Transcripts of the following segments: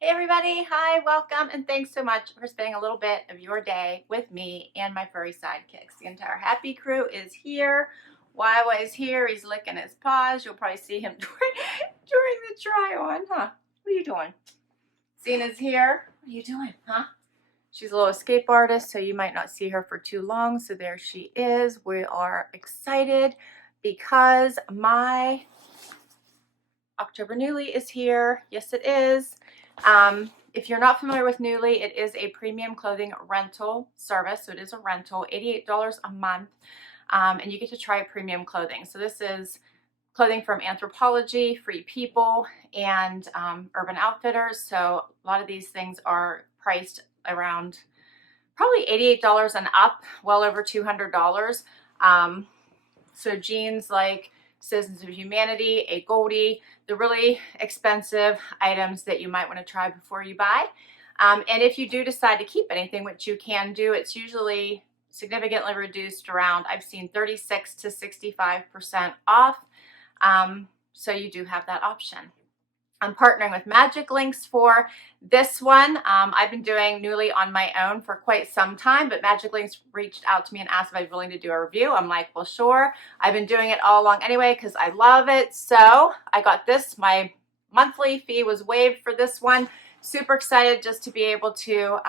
Hey everybody, hi, welcome, and thanks so much for spending a little bit of your day with me and my furry sidekicks. The entire happy crew is here. Wawa is here, he's licking his paws. You'll probably see him during the try on, huh? What are you doing? Zena's here. What are you doing, huh? She's a little escape artist, so you might not see her for too long. So there she is. We are excited because my October Nuuly is here. Yes, it is. If you're not familiar with Nuuly, it is a premium clothing rental service. So it is a rental, $88 a month, and you get to try premium clothing. So this is clothing from Anthropology, Free People, and Urban Outfitters. So a lot of these things are priced around probably $88 and up, well over $200. So jeans like Citizens of Humanity, Agolde, the really expensive items that you might want to try before you buy. And if you do decide to keep anything, which you can do, it's usually significantly reduced around, I've seen 36 to 65% off. So you do have that option. I'm partnering with Magic Links for this one. I've been doing Nuuly on my own for quite some time, but Magic Links reached out to me and asked if I'd be willing to do a review. I'm like, well, sure. I've been doing it all along anyway because I love it. So I got this. My monthly fee was waived for this one. Super excited just to be able to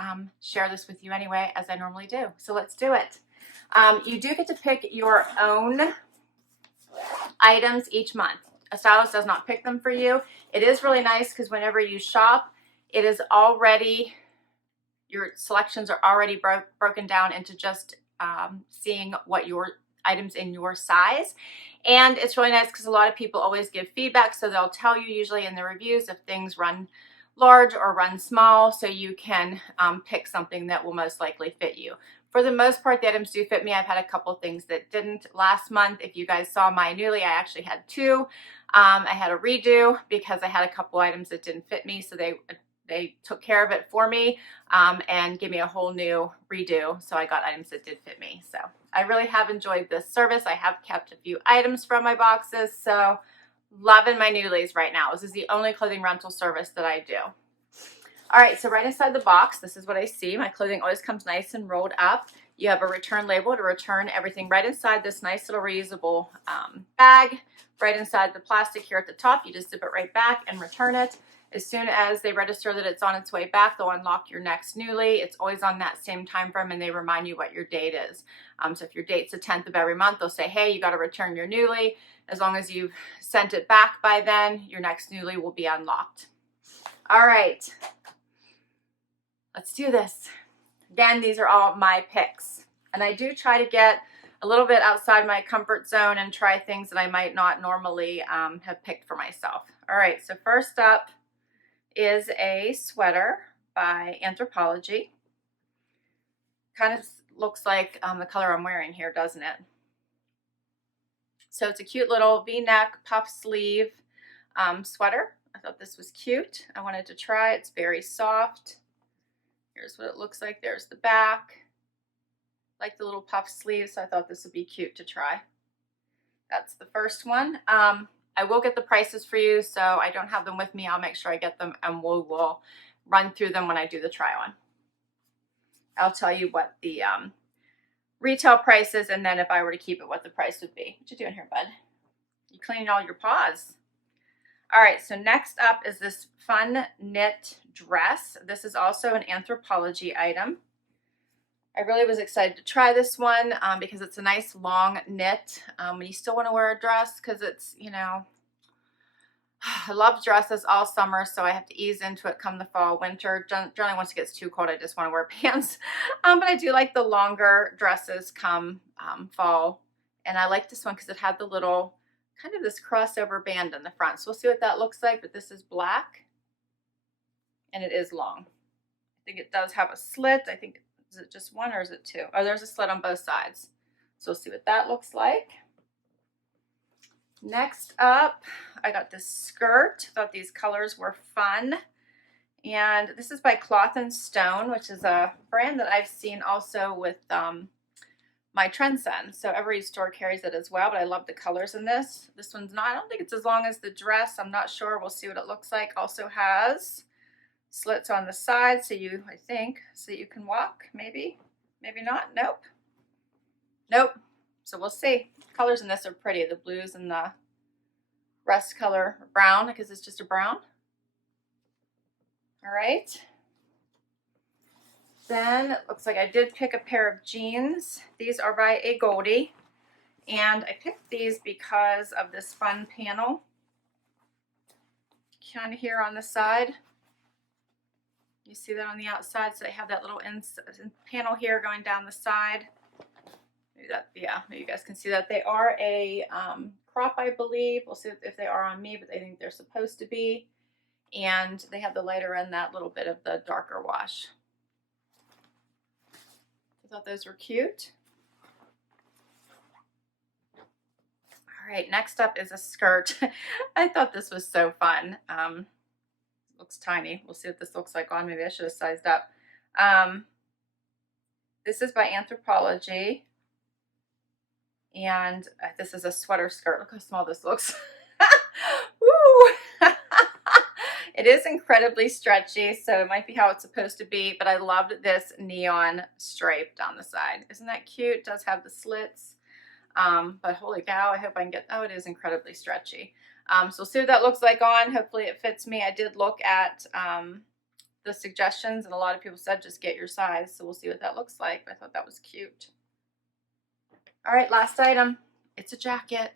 share this with you anyway, as I normally do. So let's do it. You do get to pick your own items each month. A stylist does not pick them for you. It is really nice because whenever you shop, it is already, your selections are already broken down into just seeing what your items in your size. And it's really nice because a lot of people always give feedback, so they'll tell you usually in the reviews if things run large or run small, so you can pick something that will most likely fit you. For the most part, the items do fit me. I've had a couple things that didn't. Last month, if you guys saw my Nuuly, I actually had two. I had a redo because I had a couple items that didn't fit me, so they took care of it for me and gave me a whole new redo. So I got items that did fit me. So I really have enjoyed this service. I have kept a few items from my boxes. So loving my Nuulys right now. This is the only clothing rental service that I do. All right, so right inside the box, this is what I see. My clothing always comes nice and rolled up. You have a return label to return everything right inside this nice little reusable bag. Right inside the plastic here at the top, you just zip it right back and return it. As soon as they register that it's on its way back, they'll unlock your next Nuuly. It's always on that same time frame, and they remind you what your date is. So if your date's the 10th of every month, they'll say, hey, you got to return your Nuuly. As long as you've sent it back by then, your next Nuuly will be unlocked. All right. Let's do this. Again, these are all my picks. And I do try to get a little bit outside my comfort zone and try things that I might not normally have picked for myself. All right, so first up is a sweater by Anthropology. Kind of looks like the color I'm wearing here, doesn't it? So it's a cute little V-neck puff sleeve sweater. I thought this was cute. I wanted to try it. It's very soft. Here's what it looks like. There's the back. I like the little puff sleeves, so I thought this would be cute to try. That's the first one. I will get the prices for you, so I don't have them with me. I'll make sure I get them, and we will run through them when I do the try on. I'll tell you what the retail price is, and then if I were to keep it, what the price would be. What you doing here, bud? You cleaning all your paws. All right, so next up is this fun knit dress. This is also an Anthropology item. I really was excited to try this one because it's a nice long knit. You still want to wear a dress because it's, you know, I love dresses all summer, so I have to ease into it come the fall, winter. Generally, once it gets too cold, I just want to wear pants. But I do like the longer dresses come fall. And I like this one because it had the little kind of this crossover band in the front. So we'll see what that looks like, but this is black and it is long. I think it does have a slit. I think, is it just one or is it two? Oh, there's a slit on both sides. So we'll see what that looks like. Next up, I got this skirt. I thought these colors were fun. And this is by Cloth and Stone, which is a brand that I've seen also with my Trendsen. So every store carries it as well, but I love the colors in this. This one's not, I don't think it's as long as the dress. I'm not sure. We'll see what it looks like. Also has slits on the side so you, I think, so you can walk, maybe, maybe not, nope. Nope, so we'll see. Colors in this are pretty, the blues and the rust color brown, because it's just a brown. All right. Then it looks like I did pick a pair of jeans. These are by Agolde, and I picked these because of this fun panel kind of here on the side. You see that on the outside, so they have that little panel here going down the side. Maybe that, yeah, maybe you guys can see that. They are a crop, I believe. We'll see if they are on me, but I think they're supposed to be. And they have the lighter and that little bit of the darker wash. I thought those were cute. All right, next up is a skirt. I thought this was so fun. Looks tiny. We'll see what this looks like on. Maybe I should have sized up. This is by Anthropology. And this is a sweater skirt. Look how small this looks. Woo! It is incredibly stretchy, so it might be how it's supposed to be, but I loved this neon stripe down the side. Isn't that cute? It does have the slits, but holy cow, I hope I can get, oh, it is incredibly stretchy. So we'll see what that looks like on. Hopefully it fits me. I did look at the suggestions, and a lot of people said just get your size, so we'll see what that looks like. But I thought that was cute. All right, last item. It's a jacket.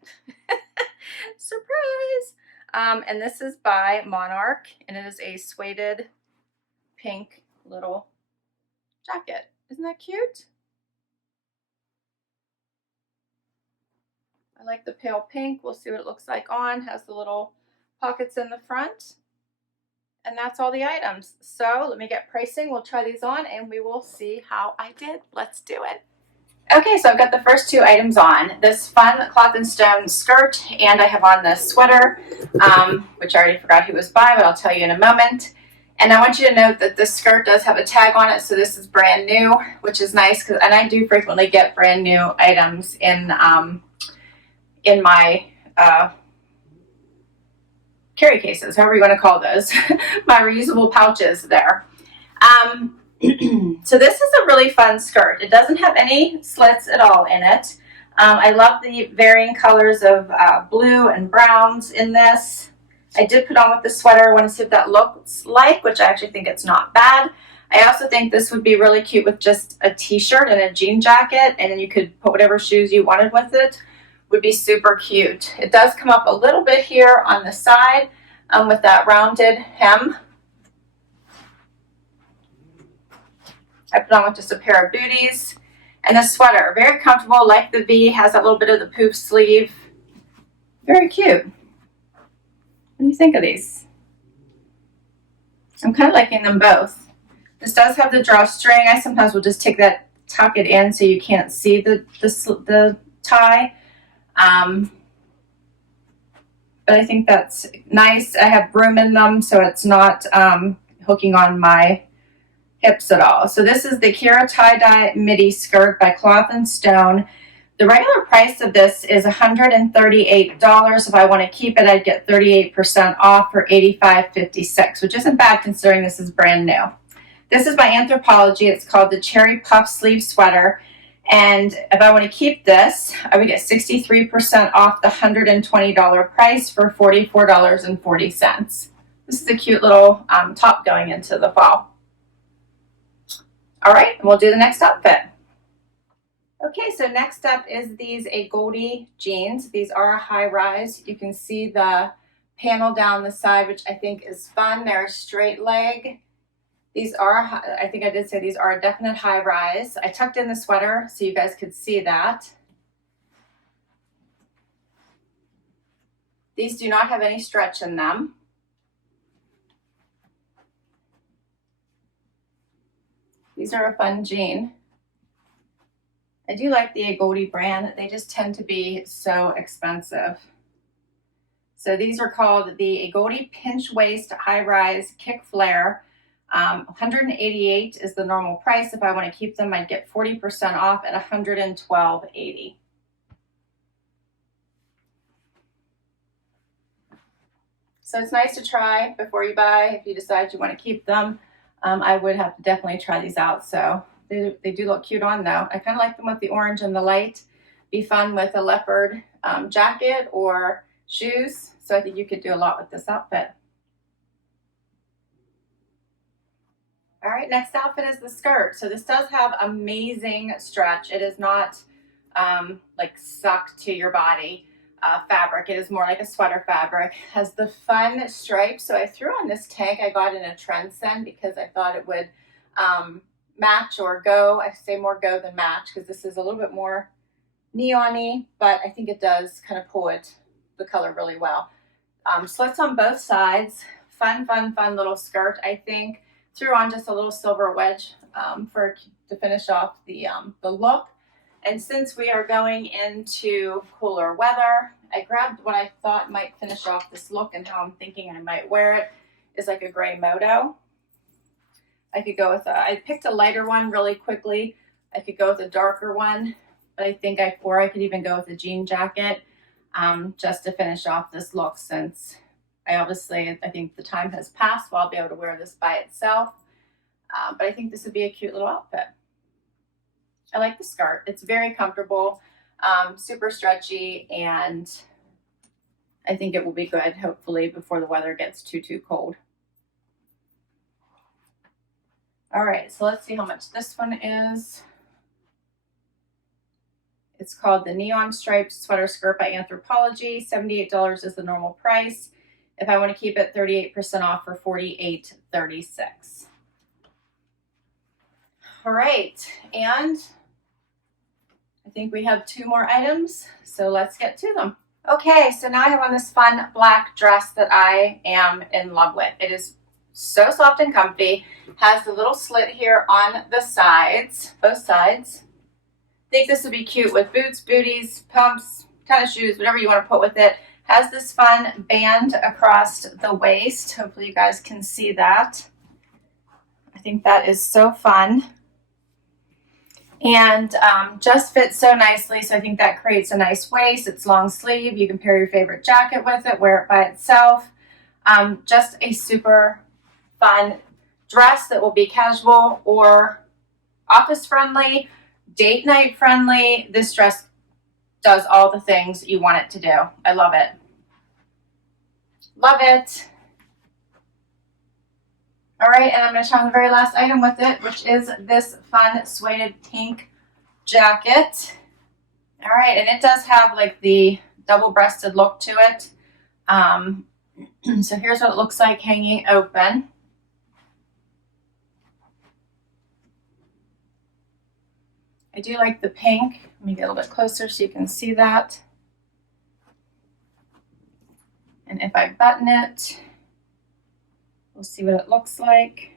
Surprise! And this is by Monarch, and it is a sueded pink little jacket. Isn't that cute? I like the pale pink. We'll see what it looks like on. Has the little pockets in the front. And that's all the items. So let me get pricing. We'll try these on and we will see how I did. Let's do it. Okay, so I've got the first two items on. This fun cloth and stone skirt, and I have on this sweater, which I already forgot who was by, but I'll tell you in a moment. And I want you to note that this skirt does have a tag on it, so this is brand new, which is nice, and I do frequently get brand new items in my carry cases, however you want to call those, my reusable pouches there. So this is a really fun skirt. It doesn't have any slits at all in it. I love the varying colors of blue and browns in this. I did put on with the sweater. I want to see what that looks like, which I actually think it's not bad. I also think this would be really cute with just a t-shirt and a jean jacket, and then you could put whatever shoes you wanted with it. Would be super cute. It does come up a little bit here on the side with that rounded hem. I put on with just a pair of booties and the sweater. Very comfortable, like the V, has that little bit of the poof sleeve. Very cute. What do you think of these? I'm kind of liking them both. This does have the drawstring. I sometimes will just take that, tuck it in so you can't see the tie. But I think that's nice. I have room in them, so it's not hooking on my hips at all. So this is the Kerati tie-dye midi skirt by Cloth and Stone. The regular price of this is $138. If I want to keep it, I'd get 38% off for $85.56, which isn't bad considering this is brand new. This is by Anthropology. It's called the Cherry Puff Sleeve Sweater. And if I want to keep this, I would get 63% off the $120 price for $44.40. This is a cute little top going into the fall. All right, and we'll do the next outfit. Okay, so next up is these Goldie jeans. These are a high rise. You can see the panel down the side, which I think is fun. They're a straight leg. These are, I think I did say these are a definite high rise. I tucked in the sweater so you guys could see that. These do not have any stretch in them. These are a fun jean. I do like the Agolde brand. They just tend to be so expensive. So these are called the Agolde Pinch Waist High Rise Kick Flare. $188 is the normal price. If I want to keep them, I'd get 40% off at So it's nice to try before you buy. If you decide you want to keep them, I would have to definitely try these out. So they do look cute on though. I kind of like them with the orange and the light. Be fun with a leopard jacket or shoes. So I think you could do a lot with this outfit. All right, next outfit is the skirt. So this does have amazing stretch. It is not like sucked to your body fabric. It is more like a sweater fabric. Has the fun stripes. So I threw on this tank I got in a trend send because I thought it would match or go. I say more go than match because this is a little bit more neon-y, but I think it does kind of pull the color really well. Slits on both sides. Fun little skirt, I think. Threw on just a little silver wedge to finish off the look. And since we are going into cooler weather, I grabbed what I thought might finish off this look and how I'm thinking I might wear it is like a gray moto. I could go with I picked a lighter one really quickly. I could go with a darker one, but I think I could even go with a jean jacket just to finish off this look since I think the time has passed, so I'll be able to wear this by itself. But I think this would be a cute little outfit. I like the skirt. It's very comfortable, super stretchy, and I think it will be good, hopefully, before the weather gets too cold. All right, so let's see how much this one is. It's called the Neon Striped Sweater Skirt by Anthropology. $78 is the normal price. If I want to keep it, 38% off for $48.36. All right, and I think we have 2 more items, so let's get to them. Okay, so now I have on this fun black dress that I am in love with. It is so soft and comfy. Has the little slit here on the sides, both sides. I think this would be cute with boots, booties, pumps, tennis shoes, whatever you want to put with it. Has this fun band across the waist. Hopefully you guys can see that. I think that is so fun. And just fits so nicely, so I think that creates a nice waist. It's long sleeve. You can pair your favorite jacket with it, wear it by itself. Just a super fun dress that will be casual or office friendly, date night friendly. This dress does all the things you want it to do. I love it. Love it. All right, and I'm going to try on the very last item with it, which is this fun suede pink jacket. All right, and it does have like the double-breasted look to it. So here's what it looks like hanging open. I do like the pink. Let me get a little bit closer so you can see that. And if I button it, we'll see what it looks like.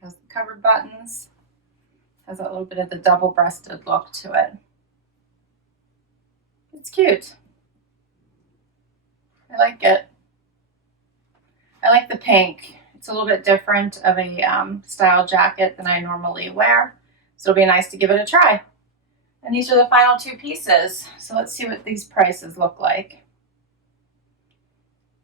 Has the covered buttons. Has a little bit of the double-breasted look to it. It's cute. I like it. I like the pink. It's a little bit different of a style jacket than I normally wear. So it'll be nice to give it a try. And these are the final 2 pieces. So let's see what these prices look like.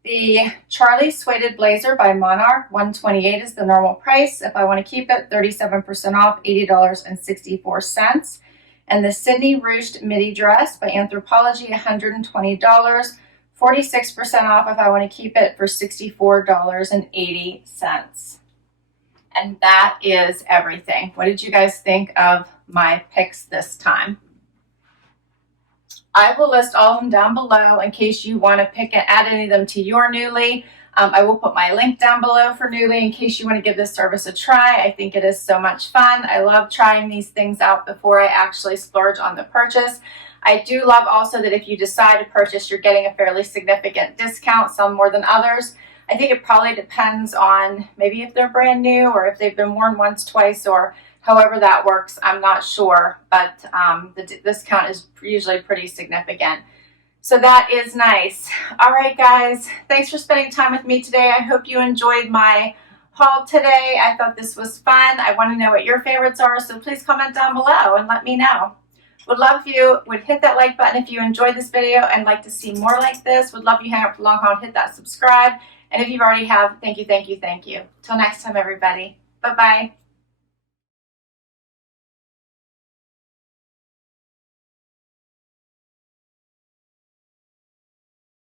The Charli Sueded Blazer by Monarch, $128 is the normal price. If I want to keep it, 37% off, $80.64. And the Sydney Ruched Midi dress by Anthropology, $120, 46% off if I want to keep it for $64.80. And that is everything. What did you guys think of my picks this time? I will list all of them down below in case you want to pick and add any of them to your Nuuly. I will put my link down below for Nuuly in case you want to give this service a try. I think it is so much fun. I love trying these things out before I actually splurge on the purchase. I do love also that if you decide to purchase, you're getting a fairly significant discount, some more than others. I think it probably depends on maybe if they're brand new or if they've been worn once, twice, or however that works. I'm not sure, but the discount is usually pretty significant. So that is nice. All right, guys, thanks for spending time with me today. I hope you enjoyed my haul today. I thought this was fun. I want to know what your favorites are, so please comment down below and let me know. Would love if you would hit that like button if you enjoyed this video and like to see more like this. Would love you hang out for long haul and hit that subscribe. And if you already have, thank you, thank you, thank you. Till next time, everybody. Bye-bye.